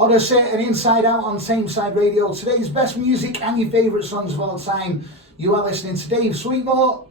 Odyssey and Inside Out on Tameside Radio. Today's best music and your favourite songs of all time. You are listening to Dave Sweetmore,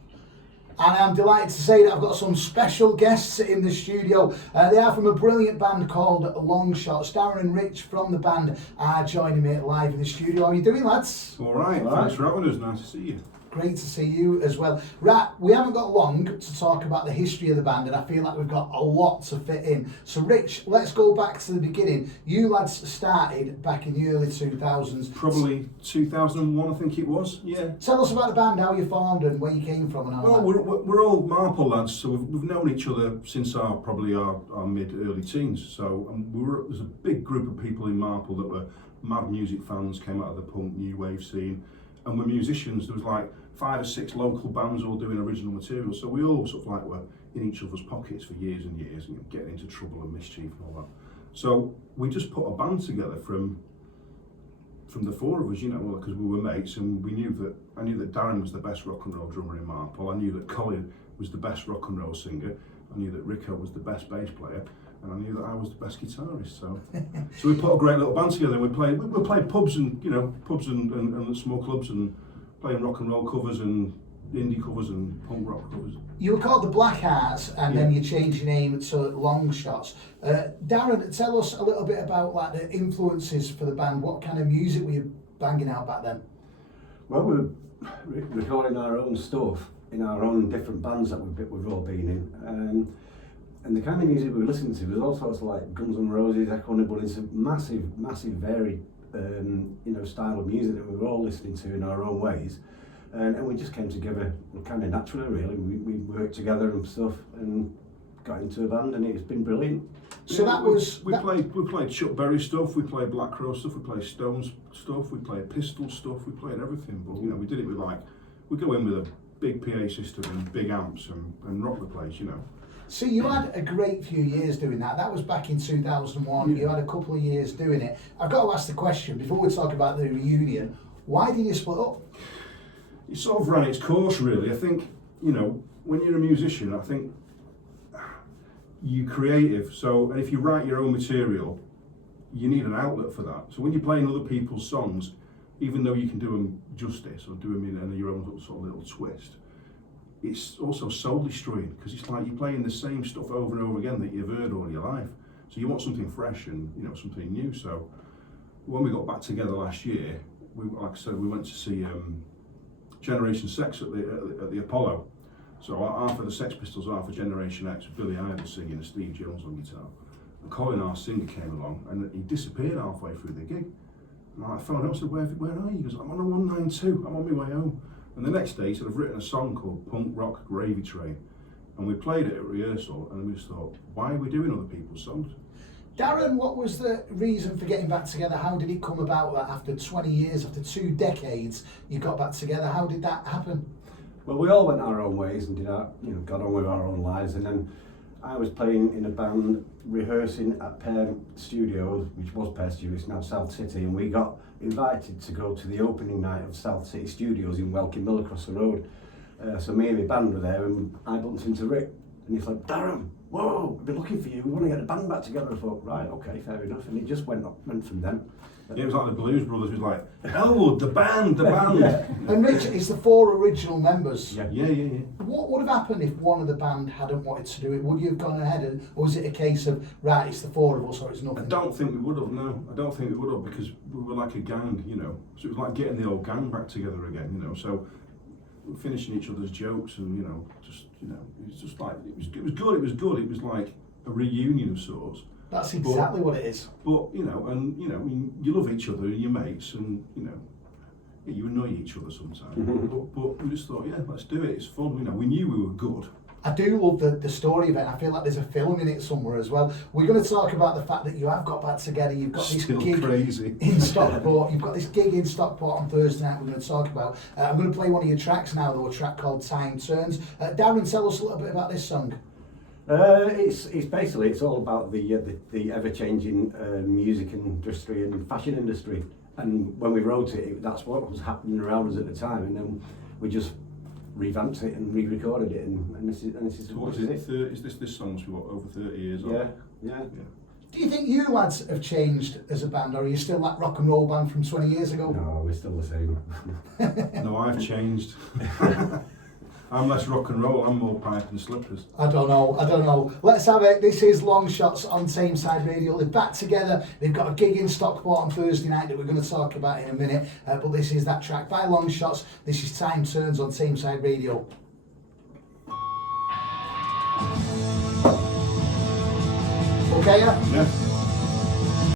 and I'm delighted to say that I've got some special guests in the studio. They are from a brilliant band called Long Shots. Darren and Rich from the band are joining me live in the studio. How are you doing, lads? All right, thanks for having us. Nice to see you. Great to see you as well. Right, we haven't got long to talk about the history of the band, and I feel like we've got a lot to fit in. So Rich, let's go back to the beginning. You lads started back in the early 2000s. Probably 2001, I think it was, yeah. Tell us about the band, how you formed and where you came from and all Well, that. we're all Marple lads, so we've known each other since our mid-early teens. So there's a big group of people in Marple that were mad music fans, came out of the punk new wave scene, and we're musicians. There was like 5 or 6 local bands all doing original material, so we all sort of like were in each other's pockets for years and years, and getting into trouble and mischief and all that. So we just put a band together from the 4 of us, because we were mates, and I knew that Darren was the best rock and roll drummer in Marple. I knew that Colin was the best rock and roll singer. I knew that Rico was the best bass player, and I knew that I was the best guitarist. So we put a great little band together. And we played pubs and and small clubs and playing rock and roll covers and indie covers and punk rock covers. You were called the Black Hearts, and then you changed your name to Long Shots. Darren, tell us a little bit about like the influences for the band. What kind of music were you banging out back then? Well, we were recording our own stuff in our own different bands that we've all been in. And the kind of music we were listening to was all sorts of like Guns N' Roses, Echo and the Bunnymen. It's a massive varied style of music that we were all listening to in our own ways, and we just came together kind of naturally. Really, we worked together and stuff, and got into a band, and it's been brilliant. So we played Chuck Berry stuff, we played Black Crow stuff, we played Stones stuff, we played Pistol stuff, we played everything. But we did it with we go in with a big PA system and big amps and rock the place. So you had a great few years doing that. That was back in 2001. You had a couple of years doing it. I've got to ask the question, before we talk about the reunion, why did you split up? It sort of ran its course, really. I think, when you're a musician, I think you're creative. So if you write your own material, you need an outlet for that. So when you're playing other people's songs, even though you can do them justice or do them in your own sort of little twist, it's also soul destroying, because it's like you're playing the same stuff over and over again that you've heard all your life. So you want something fresh and something new. So when we got back together last year, like I said, we went to see Generation Sex at the Apollo. So half of the Sex Pistols, half of Generation X, Billy Idol singing and Steve Jones on guitar. And Colin, our singer, came along and he disappeared halfway through the gig. And I phoned up and said, where are you? He goes, I'm on a 192, I'm on my way home. And the next day he said, I've written a song called Punk Rock Gravy Train. And we played it at rehearsal, and we just thought, why are we doing other people's songs? Darren, what was the reason for getting back together? How did it come about that after 20 years, after 2 decades, you got back together? How did that happen? Well, we all went our own ways and got on with our own lives. And then I was playing in a band, rehearsing at Pear Studios, which was Pear Studios, now South City, and we got invited to go to the opening night of South City Studios in Welkin Mill across the road. So me and my band were there, and I bumped into Rick, and he's like, Darren, whoa, we've been looking for you, we want to get the band back together. I thought, right, okay, fair enough, and it just went from them. Yeah, it was like the Blues Brothers, it was like, oh, the band. Yeah. And Rich, it's the 4 original members. Yeah. What would have happened if one of the band hadn't wanted to do it? Would you have gone ahead, or was it a case of, right, it's the 4 of us, or it's nothing? I don't think we would have, no. I don't think we would have, because we were like a gang, So it was like getting the old gang back together again, So we're finishing each other's jokes and, it was just like, it was good. It was like a reunion of sorts. That's exactly what it is. But, you love each other, your mates, and, you annoy each other sometimes. But we just thought, yeah, let's do it, it's fun. We knew we were good. I do love the story of it. I feel like there's a film in it somewhere as well. We're going to talk about the fact that you have got back together. You've got this gig crazy. in Stockport. You've got this gig in Stockport on Thursday night we're going to talk about. I'm going to play one of your tracks now, though, a track called Time Turns. Darren, tell us a little bit about this song. It's all about the ever-changing music industry and fashion industry. And when we wrote it, that's what was happening around us at the time. And then we just revamped it and re-recorded it, and this is so what is it? Is this song's for what, over 30 years old? Yeah. Do you think you lads have changed as a band, or are you still that rock and roll band from 20 years ago? No, we're still the same. No, I've changed. I'm less rock and roll, I'm more pipe and slippers. I don't know. Let's have it. This is Long Shots on Tameside Radio. They're back together. They've got a gig in Stockport on Thursday night that we're going to talk about in a minute. But this is that track by Long Shots. This is Time Turns on Tameside Radio. Okay, yeah? Yeah.